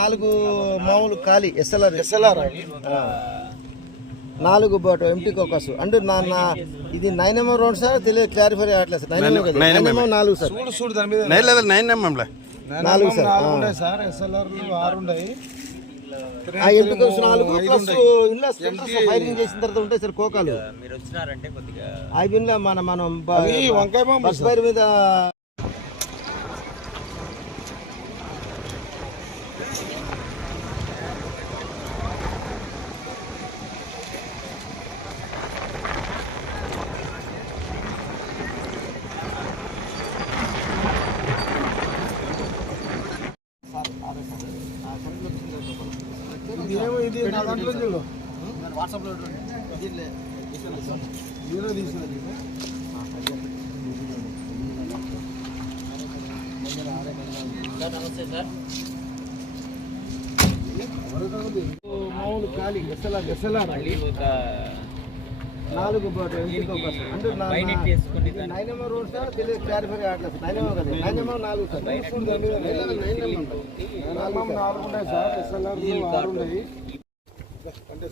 4 మామూలు ఖాళీ SLR 4 bat empty coccus అంటే ఇది 9mm రౌండ్ సార్ తెలియదు క్లారిఫై అవ్వట్లేదు సార్ 9mm 4 సార్ చూడు దాని మీద 9mm 4 ఉన్నాయి సార్ ఎస్ఎల్ఆర్ 6 ఉన్నాయి ఆ ఎంటీ కోకస్ 4 ప్లస్ ఇందులో ఫైరింగ్ చేసిన తర్వాత ఉంటాయి సార్ కోకాలు మీరు వచ్చినారంటే కొద్దిగా అవి ఇందులో మనం వంకాయ బస్ ఫైర్ మీద ఇది నా దాంట్లో చూడు వాట్సాప్లో నమస్తే సార్. మామూలు ఖాళీ ఎస్ఎల్ఆర్ మళ్ళీ ఒక 4 బాట్ ఎంటీ కోకస్ అంటే బైనెట్ చేసుకుని 9mm రౌండ్ సార్ తెలియదు క్లారిఫై అవ్వట్లేదు 9mm కదా 9mm 4 సార్ 9mm 4 ఉన్నాయి సార్ ఎస్ఎల్ఆర్ 6 ఉన్నాయి అంటే